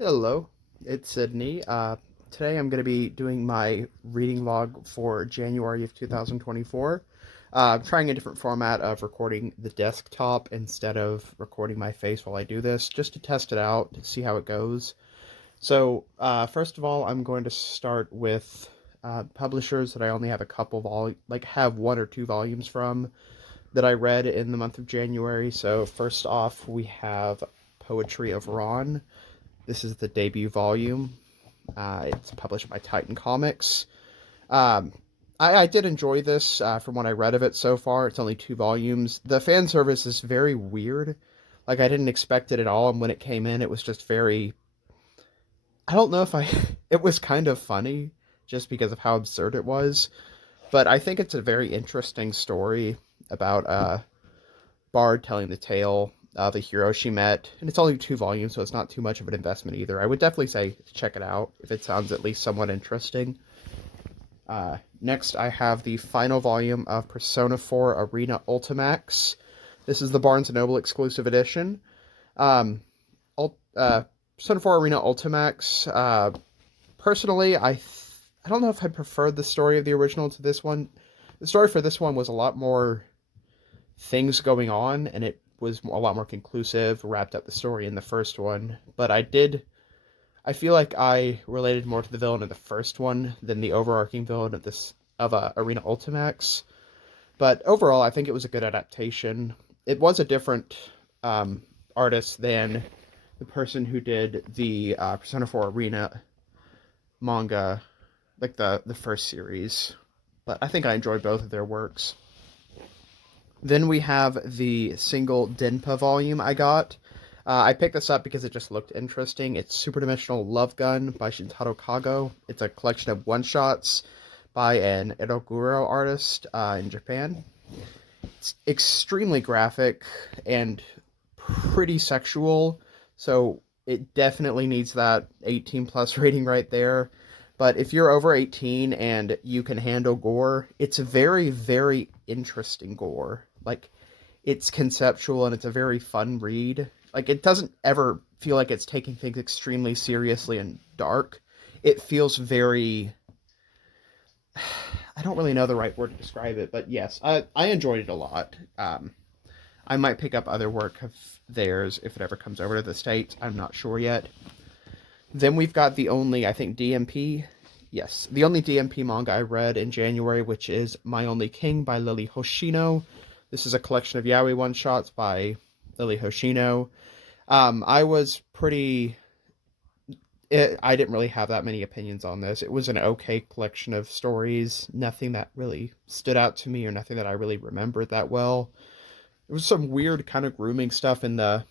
Hello, it's Sydney. Today I'm going to be doing my reading log for January of 2024. I'm trying a different format of recording the desktop instead of recording my face while I do this, just to test it out, to see how it goes. First of all, I'm going to start with publishers that I only have a couple have one or two volumes from that I read in the month of January. So first off, we have Poetry of Ron. This is the debut volume. It's published by Titan Comics. Um, I did enjoy this from what I read of it so far. It's only two volumes. The fan service is very weird. Like, I didn't expect it at all, and when it came in, it was just very. I don't know if I. It was kind of funny just because of how absurd it was, but I think it's a very interesting story about Bard telling the tale of a hero she met, and it's only two volumes, so it's not too much of an investment either. I would definitely say check it out if it sounds at least somewhat interesting. Next, I have the final volume of Persona 4 Arena Ultimax. This is the Barnes& Noble exclusive edition. Um, Persona 4 Arena Ultimax, personally, I don't know if I preferred the story of the original to this one. The story for this one was a lot more things going on, and it was a lot more conclusive, wrapped up the story in the first one. But I feel like I related more to the villain of the first one than the overarching villain of Arena Ultimax. But overall, I think it was a good adaptation. It was a different artist than the person who did the Persona 4 Arena manga, like the first series. But I think I enjoyed both of their works. Then we have the single Denpa volume I got. I picked this up because it just looked interesting. It's Super Dimensional Love Gun by Shintaro Kago. It's a collection of one-shots by an Eroguro artist in Japan. It's extremely graphic and pretty sexual, so it definitely needs that 18 plus rating right there. But if you're over 18 and you can handle gore, it's a very, very interesting gore. Like, it's conceptual and it's a very fun read. Like, it doesn't ever feel like it's taking things extremely seriously and dark. It feels very. I don't really know the right word to describe it, but yes, I enjoyed it a lot. I might pick up other work of theirs if it ever comes over to the States. I'm not sure yet. Then we've got the only, I think, DMP. Yes, the only DMP manga I read in January, which is My Only King by Lily Hoshino. This is a collection of yaoi one-shots by Lily Hoshino. I was pretty. I didn't really have that many opinions on this. It was an okay collection of stories. Nothing that really stood out to me or nothing that I really remembered that well. There was some weird kind of grooming stuff in the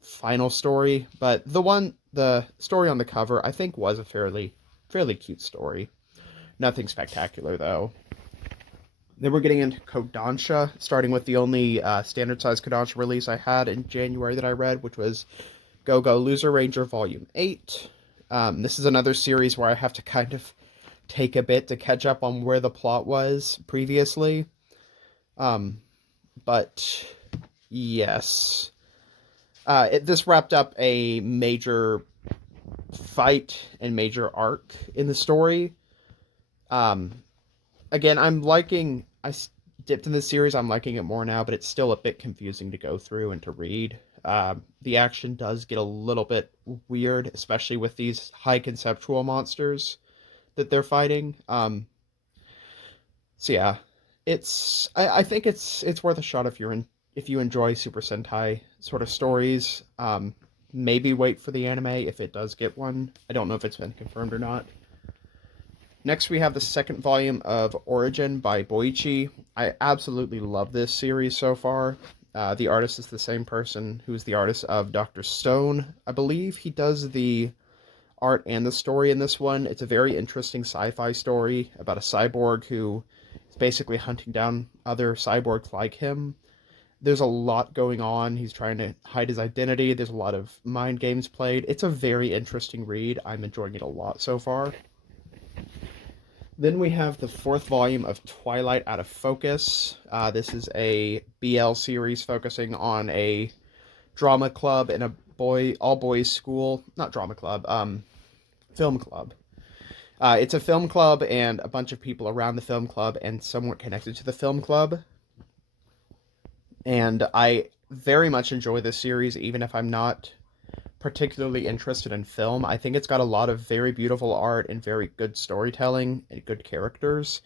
final story, but the story on the cover, I think was a fairly cute story. Nothing spectacular though. Then we're getting into Kodansha, starting with the only standard size Kodansha release I had in January that I read, which was Go Go Loser Ranger Volume 8. This is another series where I have to kind of take a bit to catch up on where the plot was previously. But yes, this wrapped up a major fight and major arc in the story. Again, I dipped in the series. I'm liking it more now, but it's still a bit confusing to go through and to read. The action does get a little bit weird, especially with these high conceptual monsters that they're fighting. So yeah, I think it's worth a shot if you enjoy Super Sentai sort of stories. Maybe wait for the anime if it does get one. I don't know if it's been confirmed or not. Next, we have the second volume of Origin by Boichi. I absolutely love this series so far. The artist is the same person who's the artist of Dr. Stone. I believe he does the art and the story in this one. It's a very interesting sci-fi story about a cyborg who is basically hunting down other cyborgs like him. There's a lot going on. He's trying to hide his identity. There's a lot of mind games played. It's a very interesting read. I'm enjoying it a lot so far. Then we have the fourth volume of Twilight Out of Focus. This is a BL series focusing on a drama club in a all boys school, not drama club, film club. It's a film club and a bunch of people around the film club and somewhat connected to the film club. And I very much enjoy this series, even if I'm not particularly interested in film. I think it's got a lot of very beautiful art and very good storytelling and good characters.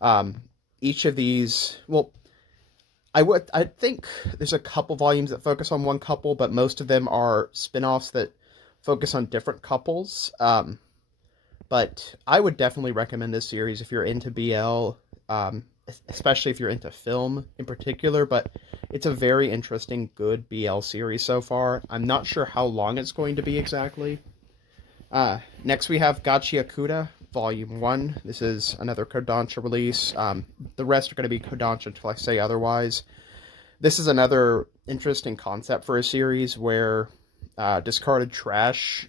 Um, each of these, well, I think there's a couple volumes that focus on one couple, but most of them are spin-offs that focus on different couples. But I would definitely recommend this series if you're into BL, especially if you're into film in particular. But it's a very interesting, good BL series so far. I'm not sure how long it's going to be exactly. Next we have Gachiakuda, Volume 1. This is another Kodansha release. The rest are going to be Kodansha until I say otherwise. This is another interesting concept for a series where discarded trash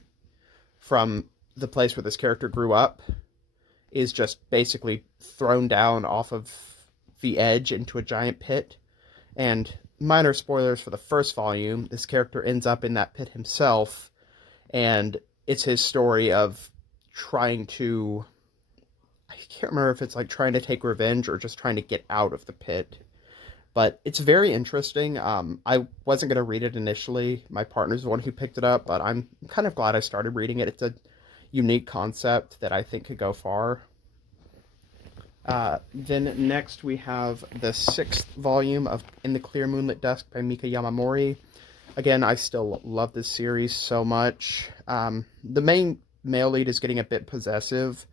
from the place where this character grew up is just basically thrown down off of the edge into a giant pit. And minor spoilers for the first volume, this character ends up in that pit himself, and it's his story of trying to, I can't remember if it's like trying to take revenge or just trying to get out of the pit. But it's very interesting. I wasn't going to read it initially. My partner's the one who picked it up, but I'm kind of glad I started reading it. It's a unique concept that I think could go far. Then next we have the 6th volume of In the Clear Moonlit Dusk by Mika Yamamori. Again, I still love this series so much. The main male lead is getting a bit possessive,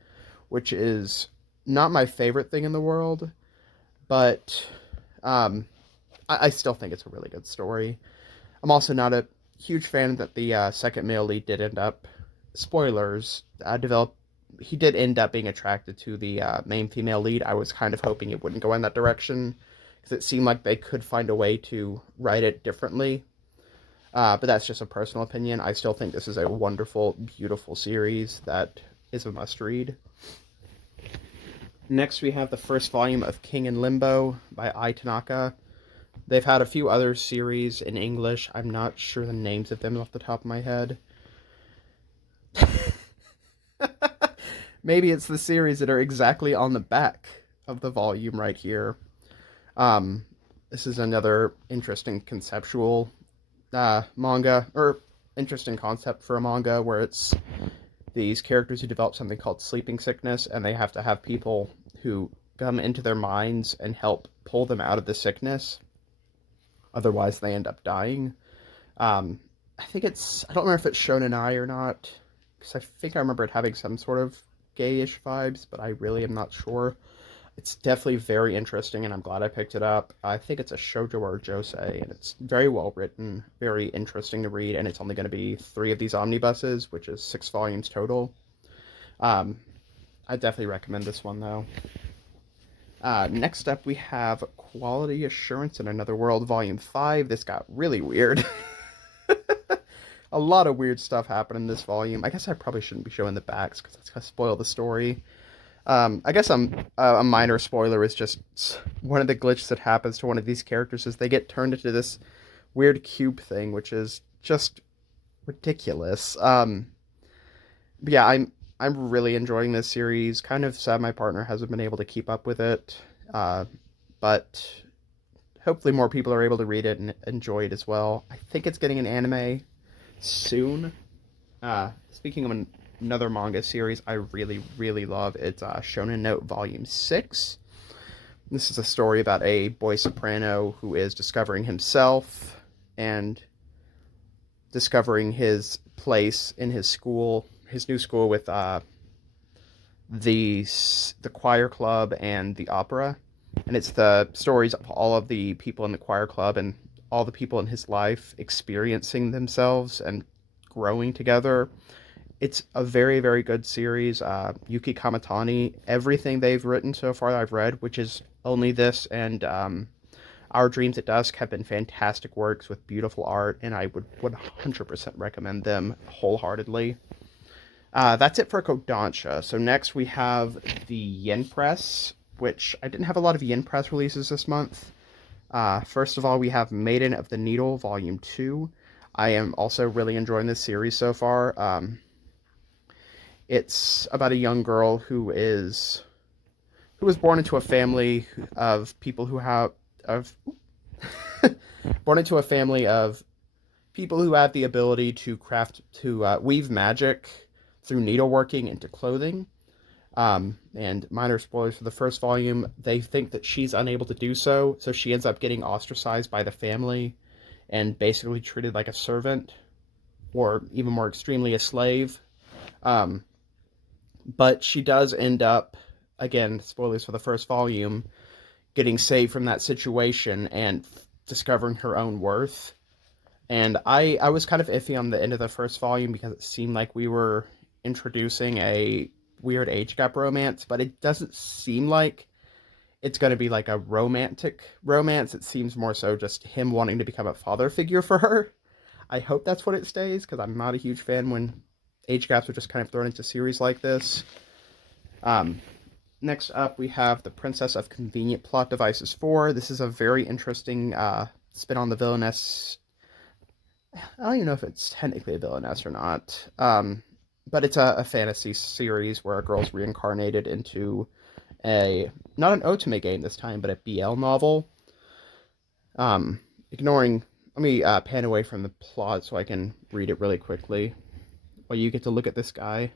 which is not my favorite thing in the world, but I still think it's a really good story. I'm also not a huge fan that the second male lead did end up, spoilers, he did end up being attracted to the main female lead. I was kind of hoping it wouldn't go in that direction, because it seemed like they could find a way to write it differently. But that's just a personal opinion. I still think this is a wonderful, beautiful series that is a must-read. Next, we have the first volume of King in Limbo by Ai Tanaka. They've had a few other series in English. I'm not sure the names of them off the top of my head. Maybe it's the series that are exactly on the back of the volume right here. This is another interesting conceptual manga, or interesting concept for a manga, where it's these characters who develop something called sleeping sickness, and they have to have people who come into their minds and help pull them out of the sickness. Otherwise, they end up dying. I think I don't remember if it's Shonen Ai or not, because I think I remember it having some sort of gayish vibes, but I really am not sure. It's definitely very interesting, and I'm glad I picked it up. I think it's a shoujo or a josei, and it's very well written, very interesting to read, and it's only going to be 3 of these omnibuses, which is 6 volumes total. I definitely recommend this one, though. Next up, we have Quality Assurance in Another World, Volume 5. This got really weird. A lot of weird stuff happened in this volume. I guess I probably shouldn't be showing the backs, because that's going to spoil the story. I guess a minor spoiler is just one of the glitches that happens to one of these characters is they get turned into this weird cube thing, which is just ridiculous. But yeah, I'm really enjoying this series. Kind of sad my partner hasn't been able to keep up with it, but hopefully more people are able to read it and enjoy it as well. I think it's getting an anime soon. Speaking of another manga series I really, really love, it's Shonen Note Volume 6. This is a story about a boy soprano who is discovering himself and discovering his place in his school, his new school, with the choir club and the opera. And it's the stories of all of the people in the choir club and all the people in his life experiencing themselves and growing together. It's a very, very good series. Yuki Kamatani, everything they've written so far that I've read, which is only this and Our Dreams at Dusk, have been fantastic works with beautiful art, and I would 100% recommend them wholeheartedly. That's it for Kodansha. So next we have the Yen Press, which I didn't have a lot of Yen Press releases this month. First of all, we have Maiden of the Needle, Volume 2. I am also really enjoying this series so far. It's about a young girl who was born into a family of people who have of born into a family of people who have the ability to weave magic through needleworking into clothing. And minor spoilers for the first volume, they think that she's unable to do so, so she ends up getting ostracized by the family and basically treated like a servant, or even more extremely, a slave. Um, but she does end up, again, spoilers for the first volume, getting saved from that situation and discovering her own worth. And I was kind of iffy on the end of the first volume because it seemed like we were introducing a weird age gap romance, but it doesn't seem like it's going to be like a romantic romance. It seems more so just him wanting to become a father figure for her. I hope that's what it stays, because I'm not a huge fan when age gaps are just kind of thrown into series like this. Next up, we have The Princess of Convenient Plot Devices 4. This is a very interesting spin on the villainess. I don't even know if it's technically a villainess or not. But it's a fantasy series where a girl's reincarnated into not an otome game this time, but a BL novel. Let me pan away from the plot so I can read it really quickly while you get to look at this guy.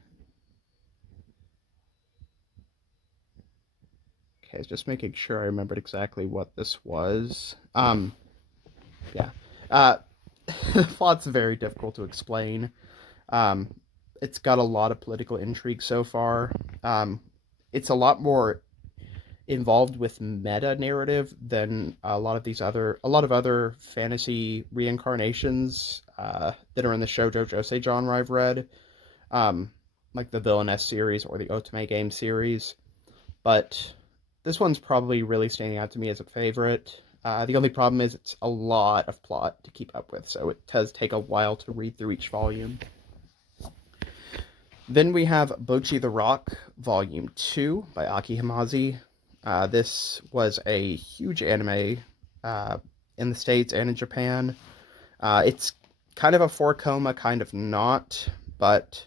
Okay, just making sure I remembered exactly what this was. Yeah. The plot's very difficult to explain. Um, it's got a lot of political intrigue so far. It's a lot more involved with meta narrative than a lot of other fantasy reincarnations that are in the shoujo josei genre I've read, like the Villainess series or the Otome game series. But this one's probably really standing out to me as a favorite. The only problem is it's a lot of plot to keep up with, so it does take a while to read through each volume. Then we have Bocchi the Rock, Volume 2 by Aki Hamazi. This was a huge anime in the States and in Japan. It's kind of a 4-coma, kind of not, but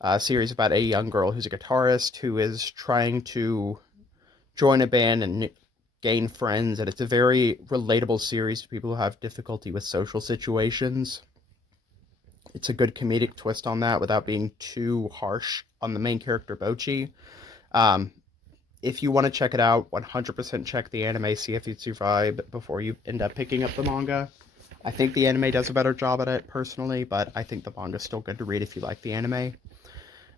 a series about a young girl who's a guitarist who is trying to join a band and gain friends, and it's a very relatable series to people who have difficulty with social situations. It's a good comedic twist on that without being too harsh on the main character, Bocchi. If you want to check it out, 100% check the anime, see if it's your vibe before you end up picking up the manga. I think the anime does a better job at it, personally, but I think the manga's still good to read if you like the anime.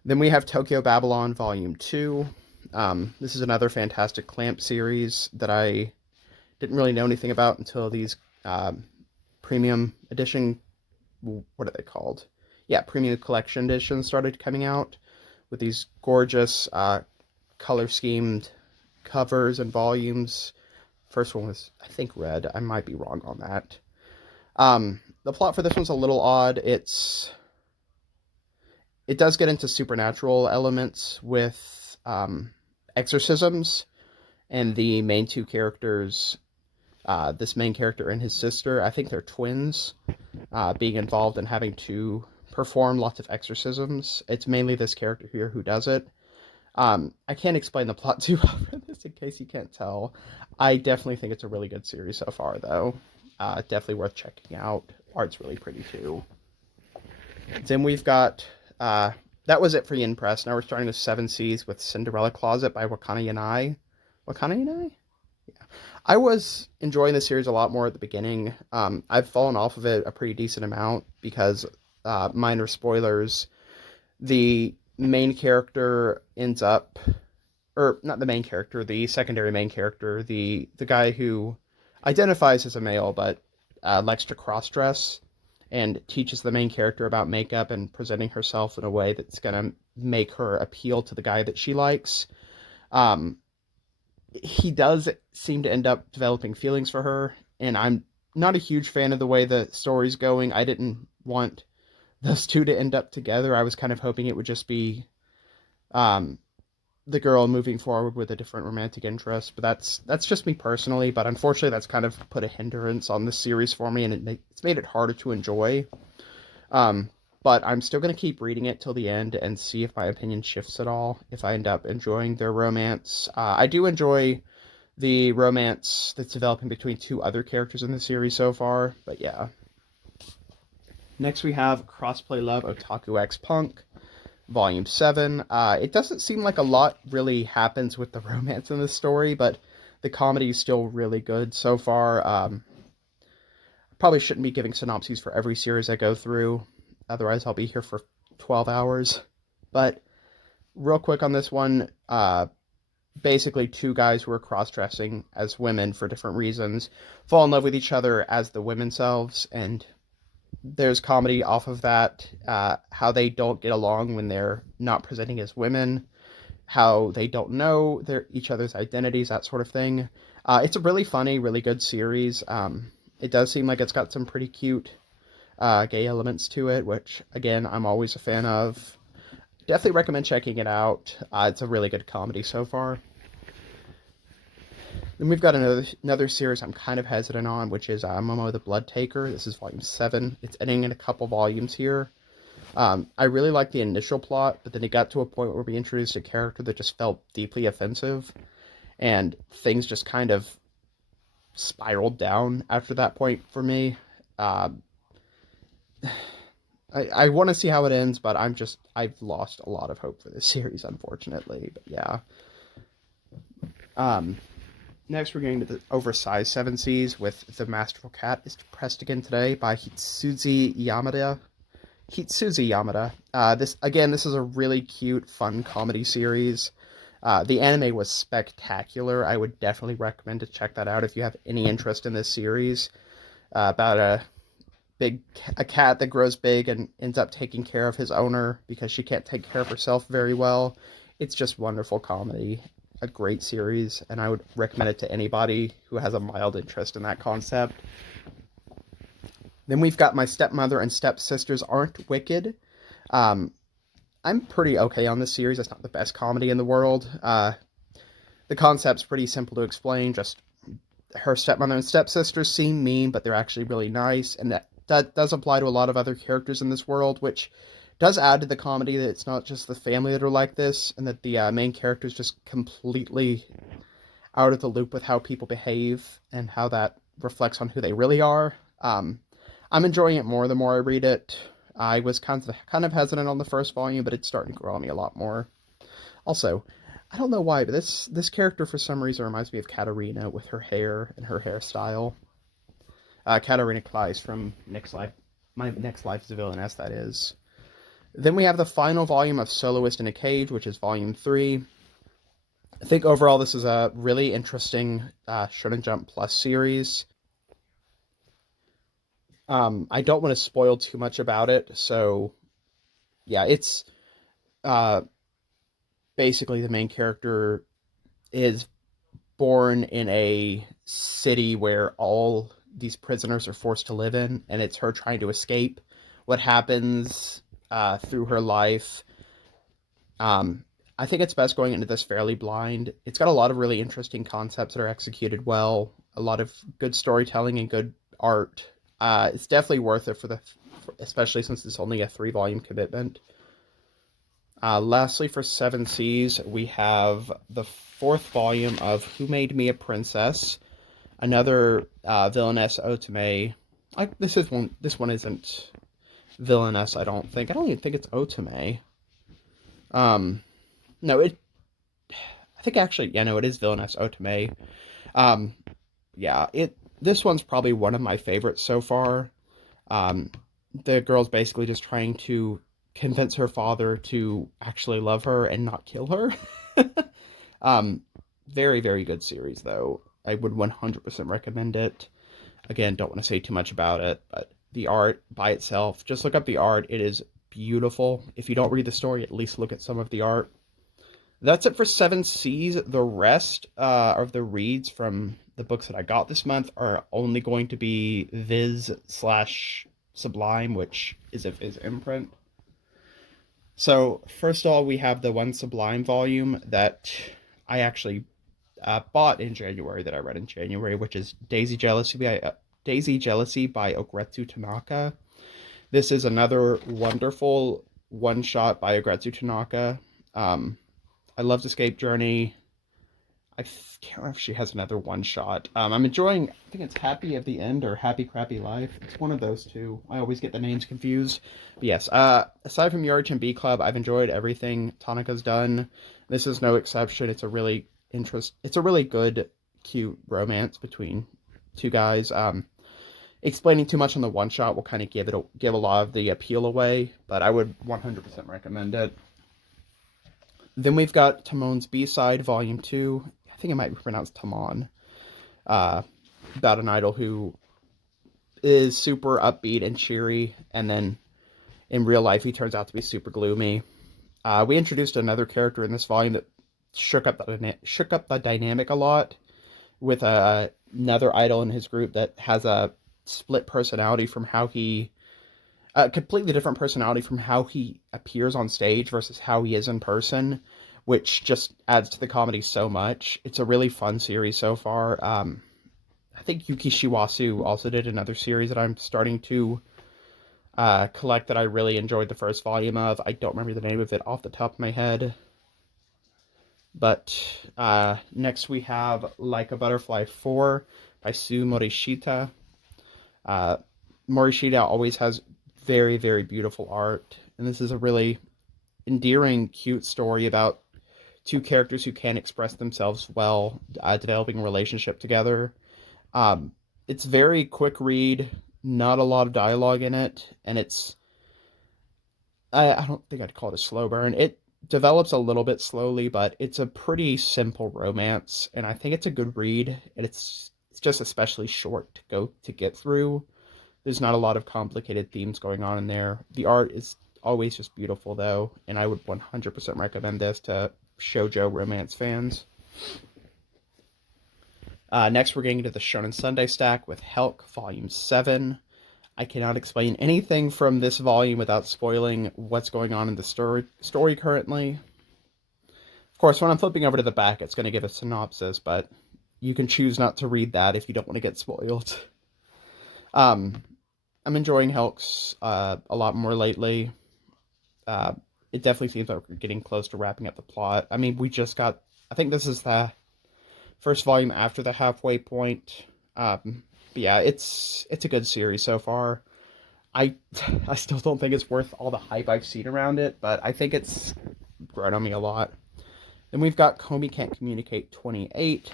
Then we have Tokyo Babylon Volume 2. This is another fantastic Clamp series that I didn't really know anything about until these premium edition, what are they called? Yeah, premium collection editions started coming out with these gorgeous color-schemed covers and volumes. First one was, I think, red. I might be wrong on that. The plot for this one's a little odd. It does get into supernatural elements with exorcisms, and the main two characters, this main character and his sister, I think they're twins, being involved in having to perform lots of exorcisms. It's mainly this character here who does it. I can't explain the plot too well for this in case you can't tell. I definitely think it's a really good series so far, though. Definitely worth checking out. Art's really pretty, too. Then we've got... that was it for Yin Press. Now we're starting with Seven Seas with Cinderella Closet by Wakana Yanai. Wakana Yanai? Yeah. I was enjoying the series a lot more at the beginning. I've fallen off of it a pretty decent amount because, minor spoilers, the main character ends up... Or, not the main character, the secondary main character, the guy who identifies as a male but likes to cross-dress and teaches the main character about makeup and presenting herself in a way that's going to make her appeal to the guy that she likes. He does seem to end up developing feelings for her, and I'm not a huge fan of the way the story's going. I didn't want those two to end up together. I was kind of hoping it would just be the girl moving forward with a different romantic interest, but that's just me personally. But unfortunately, that's kind of put a hindrance on this series for me, and it's made it harder to enjoy. Um, but I'm still gonna keep reading it till the end and see if my opinion shifts at all. If I end up enjoying their romance, I do enjoy the romance that's developing between two other characters in the series so far. But yeah. Next we have Crossplay Love Otaku X Punk. Volume 7. It doesn't seem like a lot really happens with the romance in this story, but the comedy is still really good so far. Probably shouldn't be giving synopses for every series I go through, otherwise I'll be here for 12 hours. But real quick on this one, basically two guys who are cross-dressing as women for different reasons fall in love with each other as the women selves, and there's comedy off of that, how they don't get along when they're not presenting as women, how they don't know each other's identities, that sort of thing. It's a really funny, really good series. It does seem like it's got some pretty cute gay elements to it, which, again, I'm always a fan of. Definitely recommend checking it out. It's a really good comedy so far. Then we've got another series I'm kind of hesitant on, which is Momo the Blood Taker. This is volume 7. It's ending in a couple volumes here. I really liked the initial plot, but then it got to a point where we introduced a character that just felt deeply offensive, and things just kind of spiraled down after that point for me. I want to see how it ends, but I've lost a lot of hope for this series, unfortunately. But yeah. Next, we're getting to the oversized 7 Seas with The Masterful Cat is Depressed Again Today by Hitsuzi Yamada. This is a really cute, fun comedy series. The anime was spectacular. I would definitely recommend to check that out if you have any interest in this series. About a cat that grows big and ends up taking care of his owner because she can't take care of herself very well. It's just wonderful comedy. A great series, and I would recommend it to anybody who has a mild interest in that concept. Then we've got My Stepmother and Stepsisters Aren't Wicked. I'm pretty okay on this series. It's not the best comedy in the world. The concept's pretty simple to explain. Just her stepmother and stepsisters seem mean, but they're actually really nice, and that does apply to a lot of other characters in this world, which does add to the comedy that it's not just the family that are like this, and that the main character is just completely out of the loop with how people behave and how that reflects on who they really are. I'm enjoying it more the more I read it. I was kind of hesitant on the first volume, but it's starting to grow on me a lot more. Also, I don't know why, but this character for some reason reminds me of Katarina with her hair and her hairstyle. Katarina Kleiss from Next Life. My Next Life is a Villainess, that is. Then we have the final volume of Soloist in a Cage, which is volume 3. I think overall this is a really interesting Shonen Jump Plus series. I don't want to spoil too much about it, so yeah, it's basically the main character is born in a city where all these prisoners are forced to live in, and it's her trying to escape what happens through her life. I think it's best going into this fairly blind. It's got a lot of really interesting concepts that are executed well, a lot of good storytelling and good art. It's definitely worth it especially since it's only a 3-volume commitment. Lastly, for 7 Seas, we have the 4th volume of Who Made Me a Princess, another Villainess Otome. This one isn't Villainess, I don't think. I don't even think it's Otome. No, I think actually, yeah, no, it is Villainess Otome. This one's probably one of my favorites so far. The girl's basically just trying to convince her father to actually love her and not kill her. Very, very good series, though. I would 100% recommend it. Again, don't want to say too much about it, but the art by itself, just look up the art. It is beautiful. If you don't read the story, at least look at some of the art. That's it for 7 Seas. The rest of the reads from the books that I got this month are only going to be Viz/Sublime, which is a Viz imprint. So first of all, we have the One Sublime volume that I actually bought in January, that I read in January, which is Daisy Jealousy by Ogretsu Tanaka. This is another wonderful one shot by Ogretsu Tanaka. Um, I loved Escape Journey. Can't remember if she has another one shot. I'm enjoying, I think it's Happy at the End or Happy Crappy Life. It's one of those two. I always get the names confused. But yes, aside from Your HMB Club, I've enjoyed everything Tanaka's done. This is no exception. It's a really good, cute romance between two guys. Explaining too much on the one shot will kind of give a lot of the appeal away, but I would 100% recommend it. Then we've got Timon's B-side, Volume 2. I think it might be pronounced Timon. About an idol who is super upbeat and cheery, and then in real life he turns out to be super gloomy. We introduced another character in this volume that shook up the dynamic a lot, with another idol in his group that has a split personality from how he a completely different personality from how he appears on stage versus how he is in person, which just adds to the comedy so much. It's a really fun series so far. I think Yuki Shiwasu also did another series that I'm starting to collect that I really enjoyed the first volume of. I don't remember the name of it off the top of my head. But next we have Like a Butterfly 4 by Sue Morishita. Morishita always has very, very beautiful art, and this is a really endearing, cute story about two characters who can express themselves well, developing a relationship together. It's very quick read, not a lot of dialogue in it, and I don't think I'd call it a slow burn. It develops a little bit slowly, but it's a pretty simple romance, and I think it's a good read, and it's just especially short to get through. There's not a lot of complicated themes going on in there. The art is always just beautiful, though, and I would 100% recommend this to shoujo romance fans. Next, we're getting to the Shonen Sunday stack with Helk Volume 7. I cannot explain anything from this volume without spoiling what's going on in the story currently. Of course, when I'm flipping over to the back, it's going to give a synopsis, but you can choose not to read that if you don't want to get spoiled. I'm enjoying Helks a lot more lately. It definitely seems like we're getting close to wrapping up the plot. I mean, I think this is the first volume after the halfway point. But yeah, it's a good series so far. I still don't think it's worth all the hype I've seen around it, but I think it's grown on me a lot. Then we've got Komi Can't Communicate 28.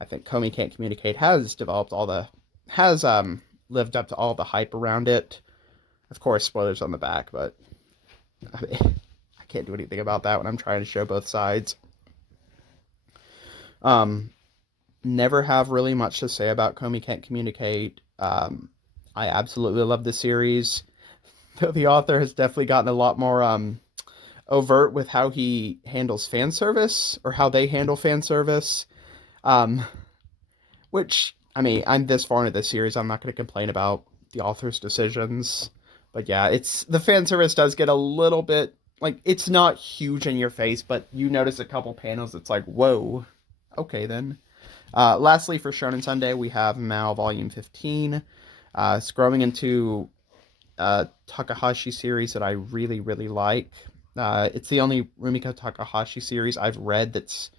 I think Komi Can't Communicate has lived up to all the hype around it. Of course, spoilers on the back, but I can't do anything about that when I'm trying to show both sides. Never have really much to say about Komi Can't Communicate. I absolutely love the series. The author has definitely gotten a lot more overt with how he handles fan service, or how they handle fan service. Which, I mean, I'm this far into this series, I'm not going to complain about the author's decisions. But yeah, the fan service does get a little bit, like, it's not huge in your face, but you notice a couple panels, it's like, whoa, okay then. Lastly, for Shonen Sunday, we have Mao Volume 15. It's growing into a Takahashi series that I really, really like. It's the only Rumiko Takahashi series I've read that's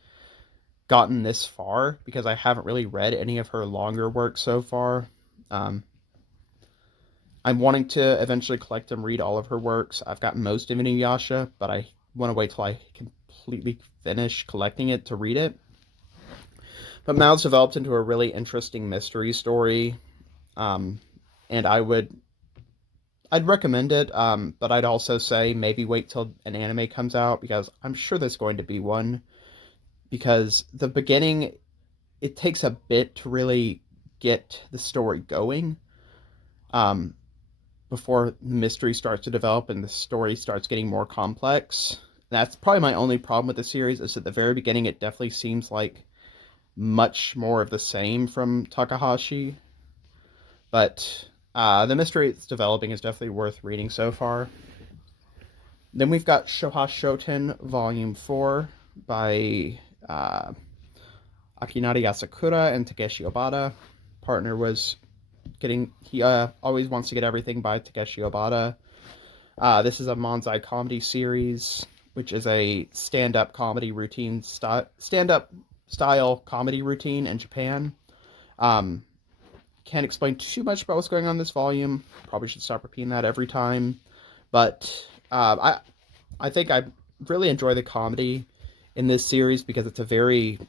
gotten this far, because I haven't really read any of her longer work so far. I'm wanting to eventually collect and read all of her works. I've got most of Inuyasha, but I want to wait till I completely finish collecting it to read it. But Mao's developed into a really interesting mystery story, and I'd recommend it, but I'd also say maybe wait till an anime comes out, because I'm sure there's going to be one. Because the beginning, it takes a bit to really get the story going, before the mystery starts to develop and the story starts getting more complex. That's probably my only problem with the series, is at the very beginning it definitely seems like much more of the same from Takahashi. But the mystery it's developing is definitely worth reading so far. Then we've got Shoten Volume 4 by Akinari Asakura and Takeshi Obata. Partner was he always wants to get everything by Takeshi Obata. This is a Manzai comedy series, which is a stand-up comedy routine stand-up style comedy routine in Japan. Um, can't explain too much about what's going on in this volume. Probably should stop repeating that every time. But I think I really enjoy the comedy in this series because it's very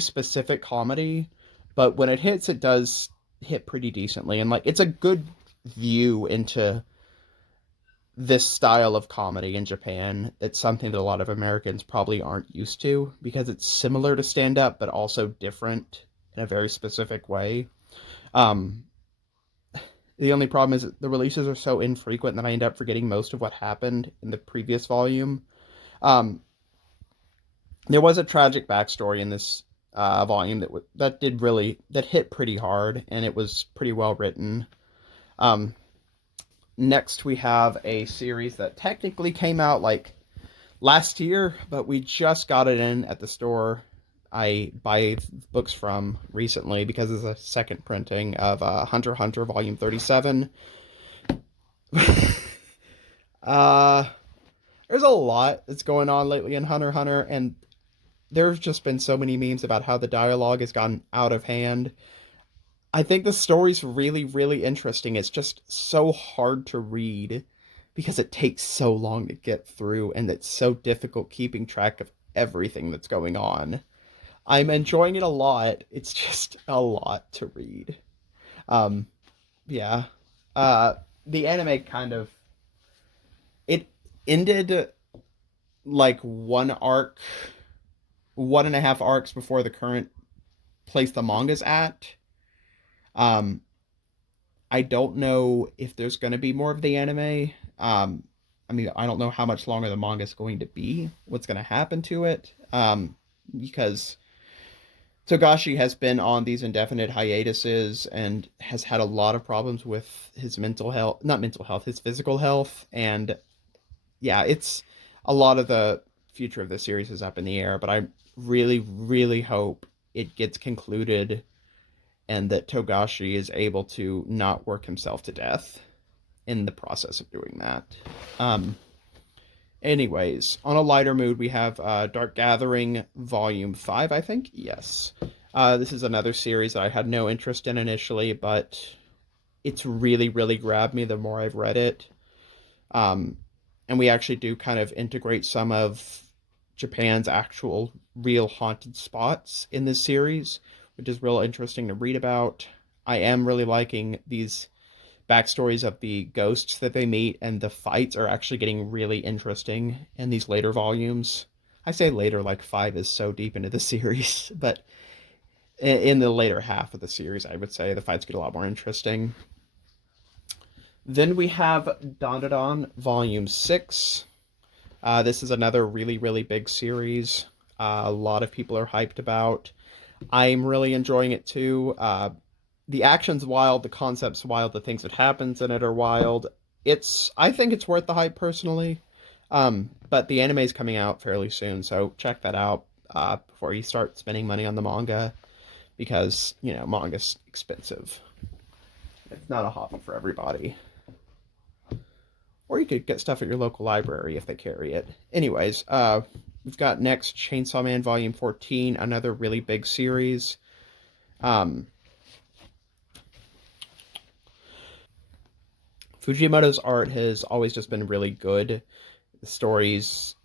specific comedy, but when it hits, it does hit pretty decently, and like it's a good view into this style of comedy in Japan. It's something that a lot of Americans probably aren't used to because it's similar to stand up, but also different in a very specific way. Um, the only problem is that the releases are so infrequent that I end up forgetting most of what happened in the previous volume. Um, there was a tragic backstory in this volume that hit pretty hard, and it was pretty well written. Um, Next, we have a series that technically came out like last year, but we just got it in at the store I buy books from recently because it's a second printing of Hunter x Hunter Volume 37. uh, there's a lot that's going on lately in Hunter x Hunter, and there's just been so many memes about how the dialogue has gone out of hand. I think the story's really, really interesting. It's just so hard to read because it takes so long to get through, and it's so difficult keeping track of everything that's going on. I'm enjoying it a lot. It's just a lot to read. Um, yeah. Uh, the anime kind of it ended like one and a half arcs before the current place the manga's at. Um, I don't know if there's going to be more of the anime. I mean, I don't know how much longer the manga is going to be. What's going to happen to it? Because Togashi has been on these indefinite hiatuses and has had a lot of problems with his mental health, not mental health, his physical health. And yeah, it's a lot of the future of the series is up in the air, but I really, really hope it gets concluded and that Togashi is able to not work himself to death in the process of doing that. Um, Anyways, on a lighter mood, we have Dark Gathering Volume 5, I think. Yes. This is another series that I had no interest in initially, but it's really, really grabbed me the more I've read it. And we actually do kind of integrate some of Japan's actual real haunted spots in this series, which is real interesting to read about. I am really liking these backstories of the ghosts that they meet, and the fights are actually getting really interesting in these later volumes. I say later, like 5 is so deep into the series, but in the later half of the series, I would say the fights get a lot more interesting. Then we have Dandadan Volume 6. This is another really, really big series. A lot of people are hyped about. I'm really enjoying it too. The action's wild, the concept's wild, the things that happens in it are wild. I think it's worth the hype personally. But the anime's coming out fairly soon, so check that out before you start spending money on the manga, because manga's expensive. It's not a hobby for everybody. Or you could get stuff at your local library if they carry it. Anyways, we've got next Chainsaw Man Volume 14, another really big series. Fujimoto's art has always just been really good. The story's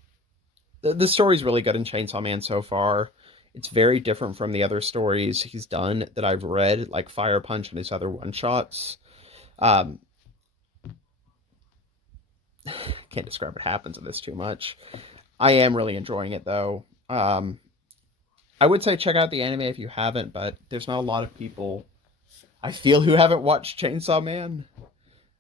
really good in Chainsaw Man so far. It's very different from the other stories he's done that I've read, like Fire Punch and his other one-shots. Can't describe what happens in this too much. I am really enjoying it, though. I would say check out the anime if you haven't, but there's not a lot of people, I feel, who haven't watched Chainsaw Man,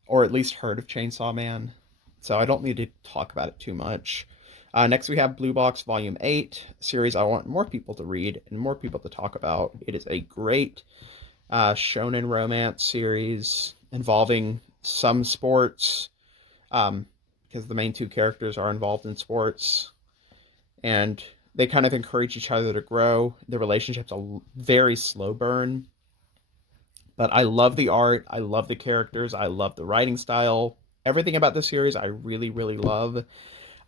or at least heard of Chainsaw Man, so I don't need to talk about it too much. Next we have Blue Box Volume 8, a series I want more people to read and more people to talk about. It is a great shonen romance series involving some sports. because the main two characters are involved in sports, and they kind of encourage each other to grow. The relationship's a very slow burn, but I love the art, I love the characters, I love the writing style. Everything about the series I really, really love.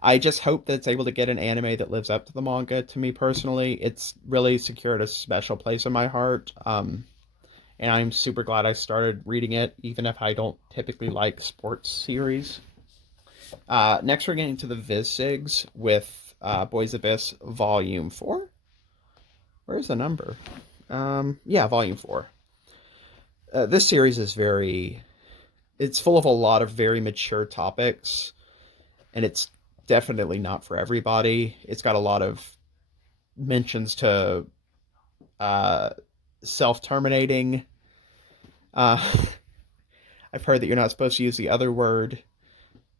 I just hope that it's able to get an anime that lives up to the manga. To me personally, it's really secured a special place in my heart. And I'm super glad I started reading it, even if I don't typically like sports series. Next, we're getting to the Vizsigs with Boys Abyss Volume 4. Where's the number? Yeah, Volume 4. This series is it's full of a lot of very mature topics, and it's definitely not for everybody. It's got a lot of mentions to self-terminating. I've heard that you're not supposed to use the other word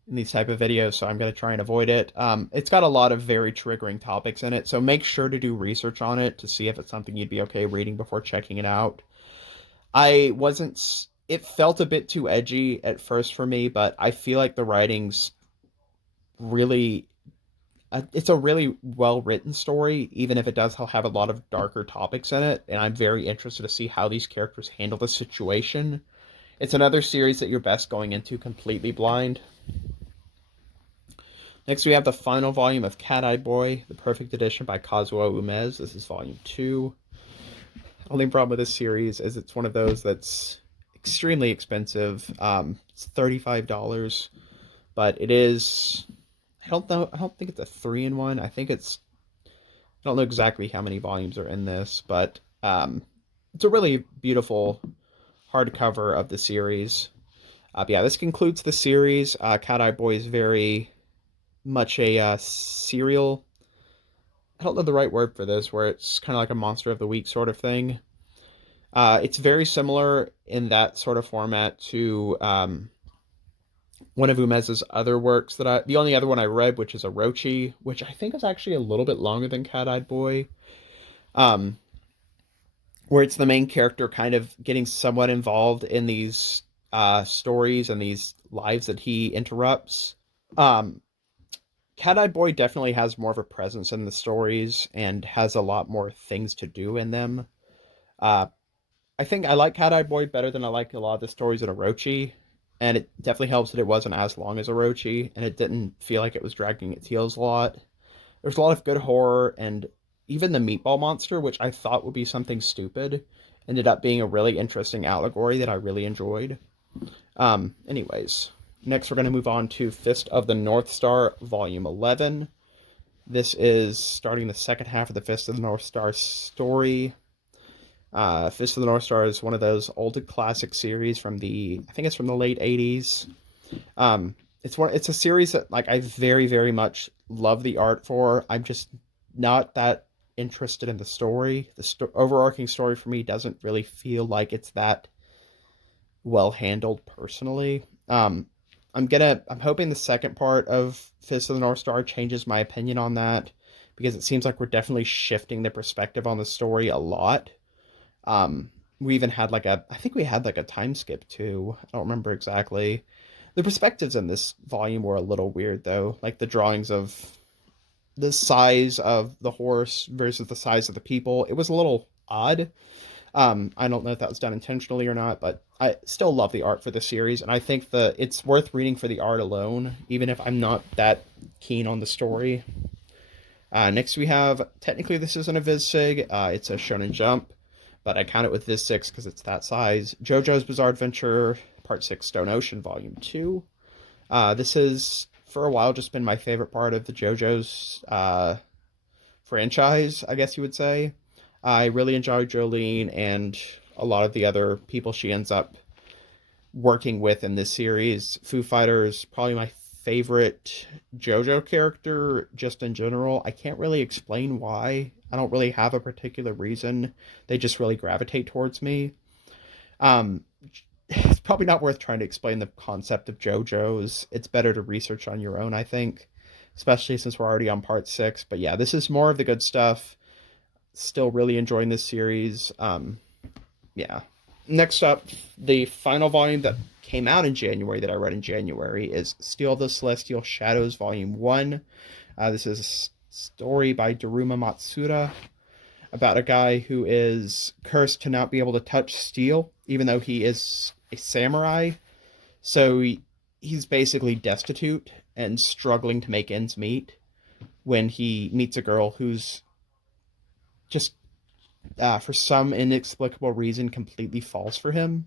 in these type of videos, so I'm going to try and avoid it. It's got a lot of very triggering topics in it, so make sure to do research on it to see if it's something you'd be okay reading before checking it out. It felt a bit too edgy at first for me, but I feel like the writing's really, it's a really well-written story, even if it does have a lot of darker topics in it, and I'm very interested to see how these characters handle the situation. It's another series that you're best going into completely blind. Next, we have the final volume of Cat-Eye Boy, the Perfect Edition by Kazuo Umez. This is volume 2. The only problem with this series is it's one of those that's extremely expensive. It's $35, but it is, I don't think it's a 3-in-1. I don't know exactly how many volumes are in this, but it's a really beautiful hardcover of the series. But yeah, this concludes the series. Cat-Eye Boy is very much a serial, I don't know the right word for this, where it's kind of like a monster of the week sort of thing. It's very similar in that sort of format to one of Umez's other works the only other one I read, which is Orochi, which I think is actually a little bit longer than Cat-Eyed Boy, where it's the main character kind of getting somewhat involved in these stories and these lives that he interrupts. Cat-Eyed Boy definitely has more of a presence in the stories and has a lot more things to do in them. I think I like Cat-Eyed Boy better than I like a lot of the stories in Orochi, and it definitely helps that it wasn't as long as Orochi, and it didn't feel like it was dragging its heels a lot. There's a lot of good horror, and even the meatball monster, which I thought would be something stupid, ended up being a really interesting allegory that I really enjoyed. Anyways, next we're going to move on to Fist of the North Star, Volume 11. This is starting the second half of the Fist of the North Star story. Fist of the North Star is one of those old classic series I think it's from the late 80s. It's a series that like I very, very much love the art for. I'm just not that interested in the story. The overarching story for me doesn't really feel like it's that well handled personally. I'm hoping the second part of Fist of the North Star changes my opinion on that, because it seems like we're definitely shifting the perspective on the story a lot. We even had I think we had a time skip too. I don't remember exactly. The perspectives in this volume were a little weird though. Like the drawings of the size of the horse versus the size of the people. It was a little odd. I don't know if that was done intentionally or not, but I still love the art for the series, and I think it's worth reading for the art alone, even if I'm not that keen on the story. Next we have, technically this isn't a Vizsig, it's a Shonen Jump, but I count it with Viz 6 because it's that size. JoJo's Bizarre Adventure, Part 6, Stone Ocean, Volume 2. This has, for a while, just been my favorite part of the JoJo's franchise, I guess you would say. I really enjoy Jolene and a lot of the other people she ends up working with in this series. Foo Fighters, probably my favorite JoJo character, just in general. I can't really explain why. I don't really have a particular reason. They just really gravitate towards me. It's probably not worth trying to explain the concept of JoJo's. It's better to research on your own, I think, especially since we're already on part 6. But yeah, this is more of the good stuff. Still really enjoying this series. Yeah. Next up, the final volume that came out in January that I read in January is Steel of the Celestial Shadows Volume 1. This is a story by Daruma Matsuda about a guy who is cursed to not be able to touch steel, even though he is a samurai. So he's basically destitute and struggling to make ends meet when he meets a girl who's just, for some inexplicable reason, completely falls for him.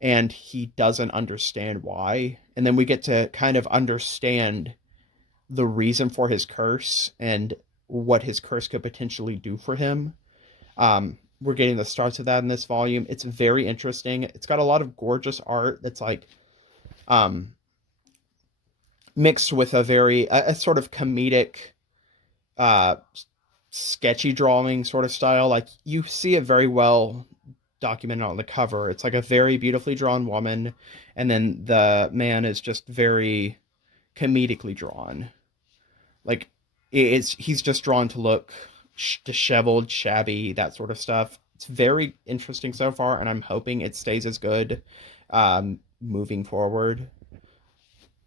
And he doesn't understand why. And then we get to kind of understand the reason for his curse and what his curse could potentially do for him. We're getting the starts of that in this volume. It's very interesting. It's got a lot of gorgeous art that's like mixed with a sort of comedic, sketchy drawing sort of style. Like, you see it very well documented on the cover. It's like a very beautifully drawn woman, and then the man is just very comedically drawn. Like, he's just drawn to look disheveled, shabby, that sort of stuff. It's very interesting so far, and I'm hoping it stays as good moving forward.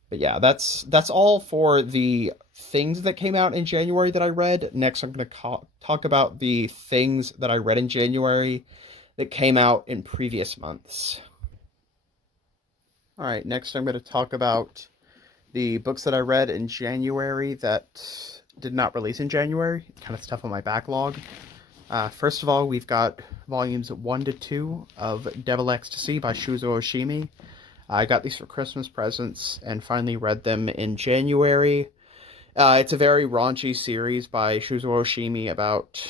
But yeah, that's all for the things that came out in January that I read. Next, I'm going to talk about the things that I read in January that came out in previous months. All right, next I'm going to talk about the books that I read in January that did not release in January. Kind of stuff on my backlog. First of all, we've got volumes 1 to 2 of Devil Ecstasy by Shuzo Oshimi. I got these for Christmas presents and finally read them in January. It's a very raunchy series by Shuzo Oshimi about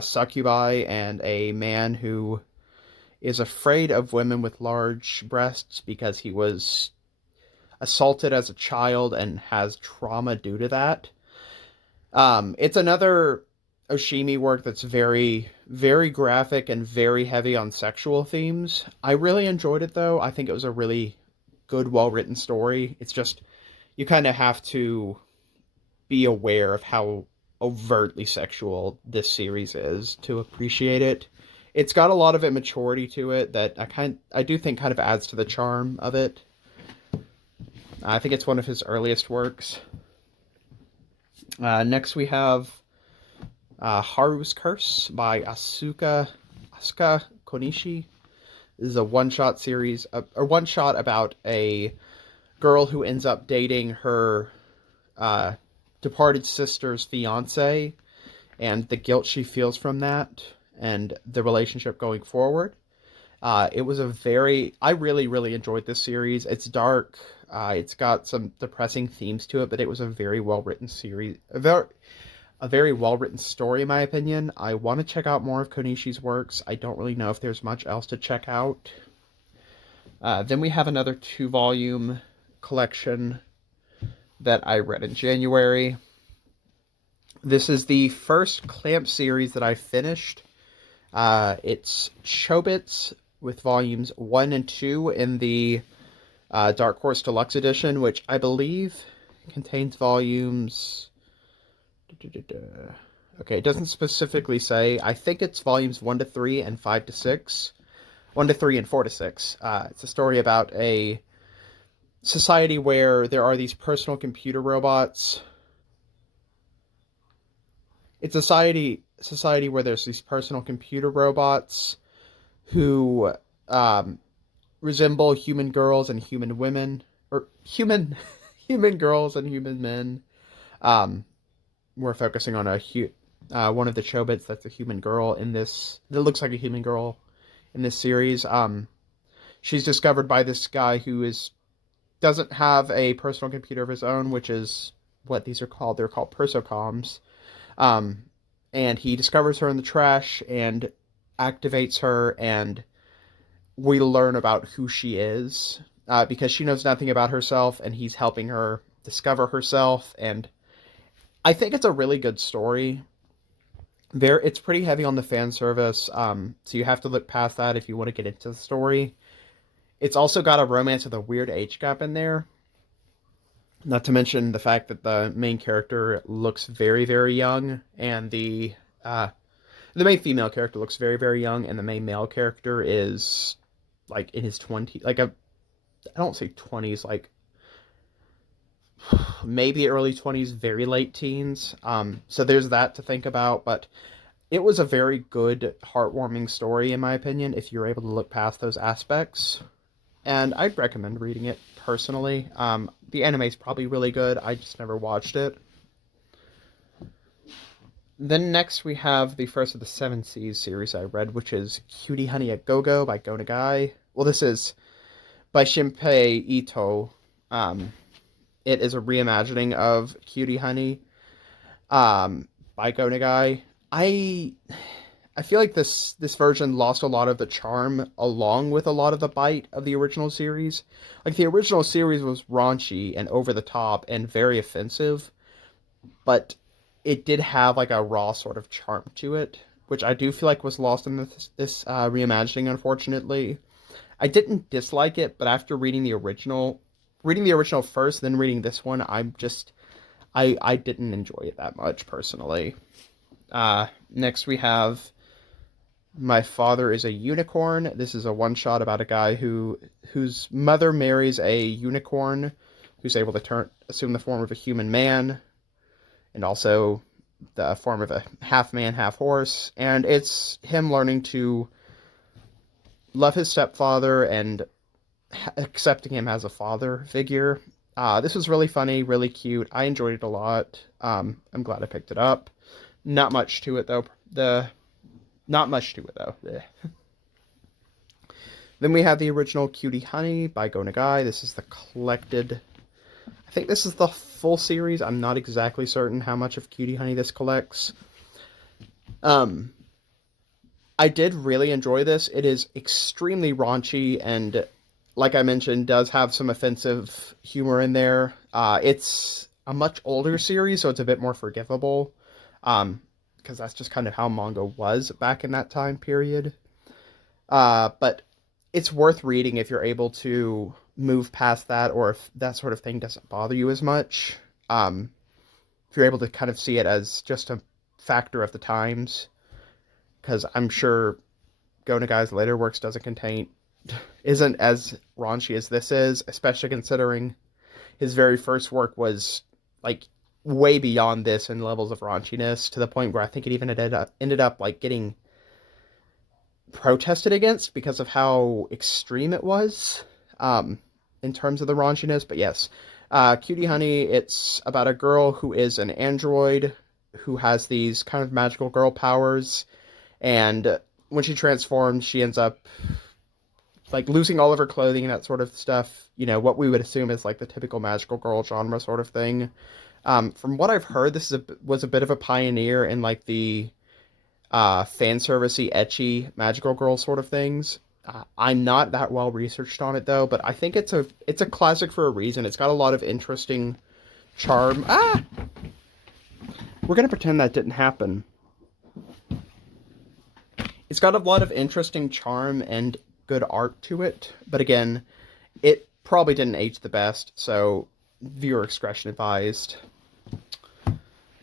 succubi and a man who is afraid of women with large breasts because he was assaulted as a child and has trauma due to that. It's another Oshimi work that's very, very graphic and very heavy on sexual themes. I really enjoyed it, though. I think it was a really good, well-written story. It's just, you kind of have to be aware of how overtly sexual this series is to appreciate it. It's got a lot of immaturity to it that I do think kind of adds to the charm of it. I think it's one of his earliest works. Next we have Haru's Curse by Asuka Konishi. This is a one-shot series, or one-shot about a girl who ends up dating her departed sister's fiance, and the guilt she feels from that, and the relationship going forward. It was I really, really enjoyed this series. It's dark. It's got some depressing themes to it, but it was a very well-written series. A very well-written story, in my opinion. I want to check out more of Konishi's works. I don't really know if there's much else to check out. Then we have another 2-volume collection that I read in January. This is the first Clamp series that I finished. It's Chobits with volumes 1 and 2 in the Dark Horse Deluxe Edition, which I believe contains volumes... Okay, it doesn't specifically say. I think it's volumes 1 to 3 and 5 to 6. 1 to 3 and 4 to 6. It's a story about a society where there are these personal computer robots. It's a society where there's these personal computer robots who resemble human girls and human women, or human girls and human men. We're focusing on one of the Chobits that's a human girl in this. That looks like a human girl in this series. She's discovered by this guy who doesn't have a personal computer of his own, which is what these are called. They're called persocoms. And he discovers her in the trash and activates her, and we learn about who she is because she knows nothing about herself, and he's helping her discover herself. And I think it's a really good story. It's pretty heavy on the fan service, so you have to look past that if you want to get into the story. It's also got a romance with a weird age gap in there. Not to mention the fact that the main character looks very, very young, and the main female character looks very, very young, and the main male character is like in his 20s, like I don't say 20s, like maybe early 20s, very late teens. So there's that to think about, but it was a very good, heartwarming story, in my opinion, if you're able to look past those aspects. And I'd recommend reading it personally. The anime's probably really good. I just never watched it. Then next we have the first of the Seven Seas series I read, which is Cutie Honey a Go Go by Go Nagai. Well, this is by Shinpei Ito. It is a reimagining of Cutie Honey by Go Nagai. I feel like this version lost a lot of the charm along with a lot of the bite of the original series. Like the original series was raunchy and over the top and very offensive, but it did have like a raw sort of charm to it, which I do feel like was lost in this reimagining, unfortunately. I didn't dislike it, but after reading the original first, then reading this one, I didn't enjoy it that much personally. Next we have My Father is a Unicorn. This is a one-shot about a guy whose mother marries a unicorn who's able to assume the form of a human man and also the form of a half man, half horse. And it's him learning to love his stepfather and accepting him as a father figure. This was really funny, really cute. I enjoyed it a lot. I'm glad I picked it up. Not much to it though. Not much to it though. Then we have the original Cutie Honey by Go Nagai. This is the collected. I think this is the full series. I'm not exactly certain how much of Cutie Honey this collects. I did really enjoy this. It is extremely raunchy and, like I mentioned, does have some offensive humor in there. It's a much older series, so it's a bit more forgivable. Because that's just kind of how manga was back in that time period. But it's worth reading if you're able to move past that, or if that sort of thing doesn't bother you as much. If you're able to kind of see it as just a factor of the times. Because I'm sure Go Nagai's later works isn't as raunchy as this is, especially considering his very first work was like way beyond this in levels of raunchiness, to the point where I think it even ended up like getting protested against because of how extreme it was in terms of the raunchiness. But yes, Cutie Honey, it's about a girl who is an android who has these kind of magical girl powers, and when she transforms, she ends up like losing all of her clothing and that sort of stuff. You know, what we would assume is like the typical magical girl genre sort of thing. From what I've heard, this was a bit of a pioneer in like the fan servicey, ecchi magical girl sort of things. I'm not that well researched on it though, but I think it's a classic for a reason. It's got a lot of interesting charm. We're gonna pretend that didn't happen. It's got a lot of interesting charm and good art to it, but again, it probably didn't age the best, so viewer discretion advised.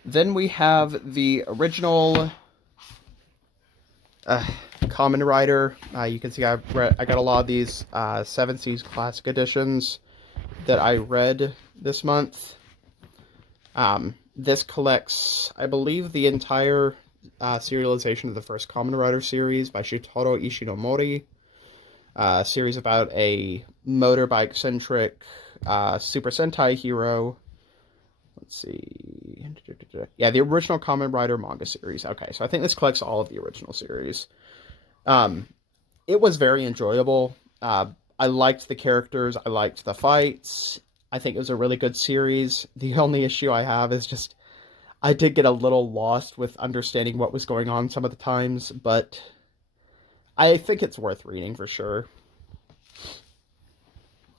Then we have the original Kamen Rider. You can see I got a lot of these Seven Seas Classic Editions that I read this month. This collects, I believe, the entire serialization of the first Kamen Rider series by Shotaro Ishinomori. Series about a motorbike-centric Super Sentai hero. Let's see. Yeah, the original Kamen Rider manga series. Okay, so I think this collects all of the original series. It was very enjoyable. I liked the characters. I liked the fights. I think it was a really good series. The only issue I have is just I did get a little lost with understanding what was going on some of the times, but I think it's worth reading for sure.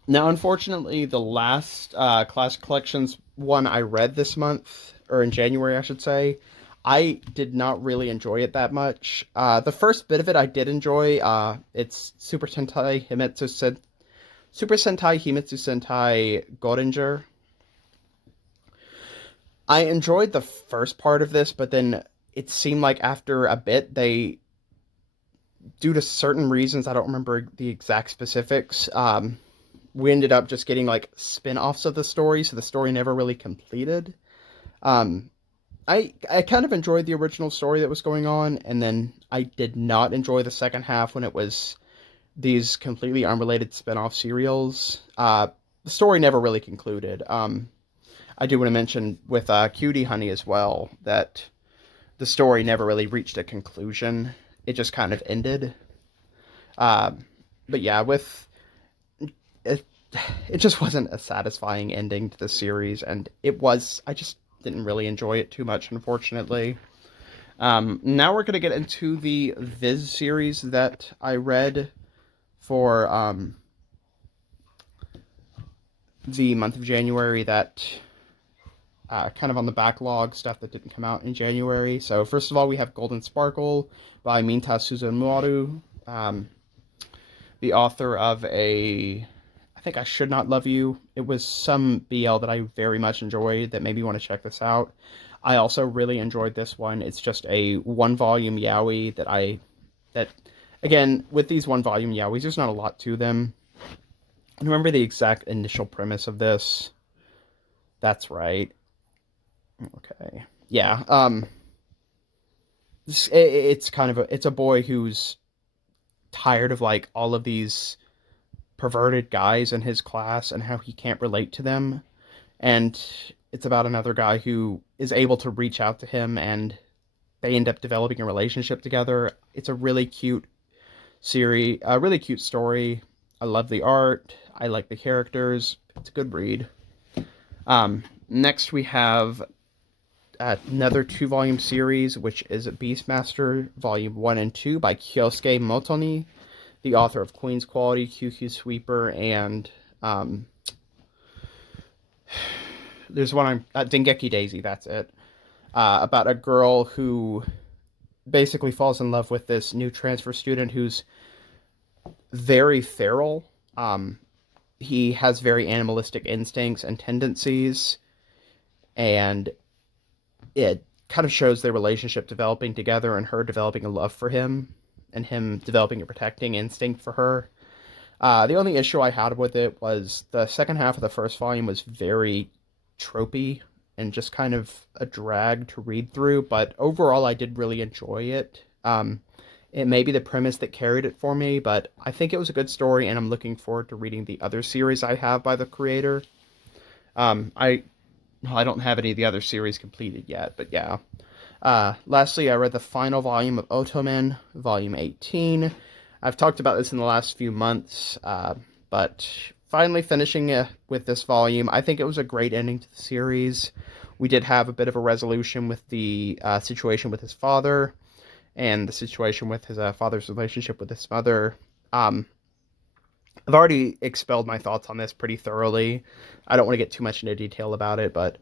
Now, unfortunately, the last Classic Collections one I read this month, or in January, I should say, I did not really enjoy it that much. The first bit of it I did enjoy. It's Super Sentai Himitsu Sentai Goringer. I enjoyed the first part of this, but then it seemed like after a bit, due to certain reasons, I don't remember the exact specifics, we ended up just getting like spin-offs of the story, so the story never really completed. Um, I kind of enjoyed the original story that was going on, and then I did not enjoy the second half when it was these completely unrelated spin-off serials. The story never really concluded. I do want to mention with Cutie Honey as well that the story never really reached a conclusion. It just kind of ended. Uh, but yeah, with it, it just wasn't a satisfying ending to the series, and I just didn't really enjoy it too much, unfortunately. Now we're gonna get into the Viz series that I read for the month of January. That kind of on the backlog stuff that didn't come out in January. So first of all, we have Golden Sparkle by Minta Suzumaru, the author of I think I Should Not Love You. It was some BL that I very much enjoyed that made me want to check this out. I also really enjoyed this one. It's just a one-volume yaoi that again, with these one-volume yaois, there's not a lot to them. I remember the exact initial premise of this. That's right. Okay. Yeah. It's kind of it's a boy who's tired of like all of these perverted guys in his class and how he can't relate to them, and it's about another guy who is able to reach out to him, and they end up developing a relationship together. It's a really cute series, a really cute story. I love the art. I like the characters. It's a good read. Next we have another 2-volume series, which is Beastmaster Volume 1 and 2 by Kyosuke Motoni, the author of Queen's Quality, QQ Sweeper, and there's one on Dengeki Daisy, that's it. About a girl who basically falls in love with this new transfer student who's very feral. He has very animalistic instincts and tendencies, and it kind of shows their relationship developing together and her developing a love for him and him developing a protecting instinct for her. The only issue I had with it was the second half of the first volume was very tropey and just kind of a drag to read through, but overall I did really enjoy it. It may be the premise that carried it for me, but I think it was a good story, and I'm looking forward to reading the other series I have by the creator. I don't have any of the other series completed yet, but yeah. Lastly, I read the final volume of Otomen, Volume 18. I've talked about this in the last few months, but finally finishing with this volume, I think it was a great ending to the series. We did have a bit of a resolution with the situation with his father, and the situation with his father's relationship with his mother. I've already expelled my thoughts on this pretty thoroughly. I don't want to get too much into detail about it, but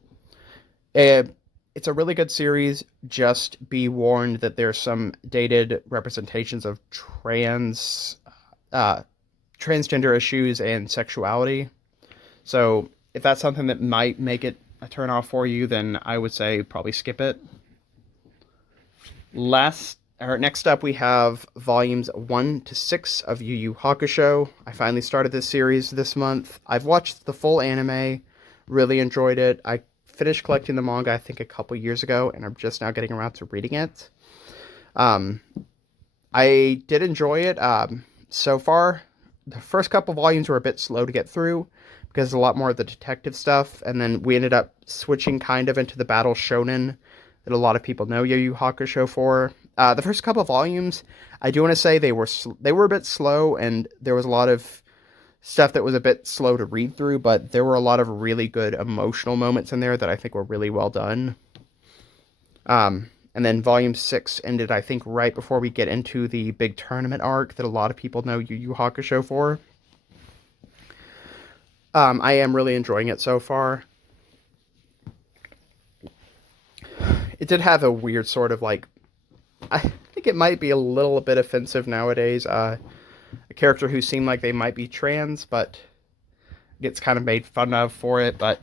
it's a really good series. Just be warned that there's some dated representations of transgender issues and sexuality. So if that's something that might make it a turnoff for you, then I would say probably skip it. Next up, we have volumes 1 to 6 of Yu Yu Hakusho. I finally started this series this month. I've watched the full anime, really enjoyed it. I finished collecting the manga, I think, a couple years ago, and I'm just now getting around to reading it. I did enjoy it. So far, the first couple volumes were a bit slow to get through, because a lot more of the detective stuff, and then we ended up switching kind of into the battle shonen that a lot of people know Yu Yu Hakusho for. The first couple of volumes, I do want to say they were a bit slow, and there was a lot of stuff that was a bit slow to read through, but there were a lot of really good emotional moments in there that I think were really well done. And then volume 6 ended, I think, right before we get into the big tournament arc that a lot of people know Yu Yu Hakusho for. I am really enjoying it so far. It did have a weird sort of like, I think it might be a little bit offensive nowadays. A character who seemed like they might be trans, but gets kind of made fun of for it. But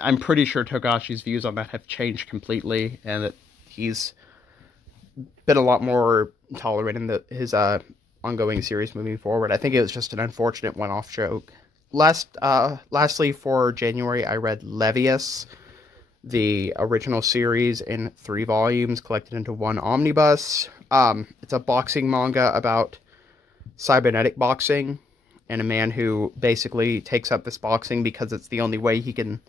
I'm pretty sure Togashi's views on that have changed completely, and that he's been a lot more tolerant in his ongoing series moving forward. I think it was just an unfortunate one-off joke. Lastly, for January, I read Levius, the original series in 3 volumes collected into one omnibus. It's a boxing manga about cybernetic boxing and a man who basically takes up this boxing because it's the only way he can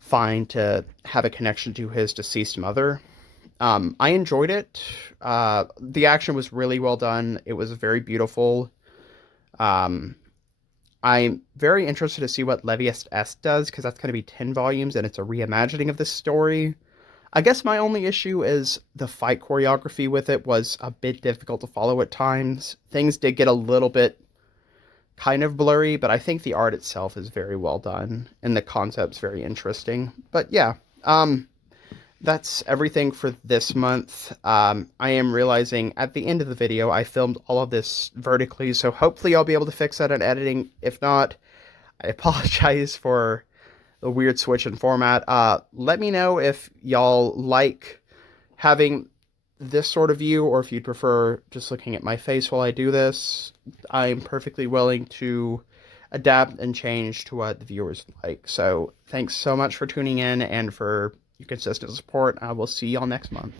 find to have a connection to his deceased mother. I enjoyed it. The action was really well done. It was very beautiful. Um, I'm very interested to see what Levius S does because that's going to be 10 volumes and it's a reimagining of this story. I guess my only issue is the fight choreography with it was a bit difficult to follow at times. Things did get a little bit kind of blurry, but I think the art itself is very well done and the concept's very interesting. But yeah, that's everything for this month. I am realizing at the end of the video, I filmed all of this vertically, so hopefully I'll be able to fix that in editing. If not, I apologize for the weird switch in format. Let me know if y'all like having this sort of view, or if you'd prefer just looking at my face while I do this. I'm perfectly willing to adapt and change to what the viewers like. So thanks so much for tuning in and for your consistent support. I will see y'all next month.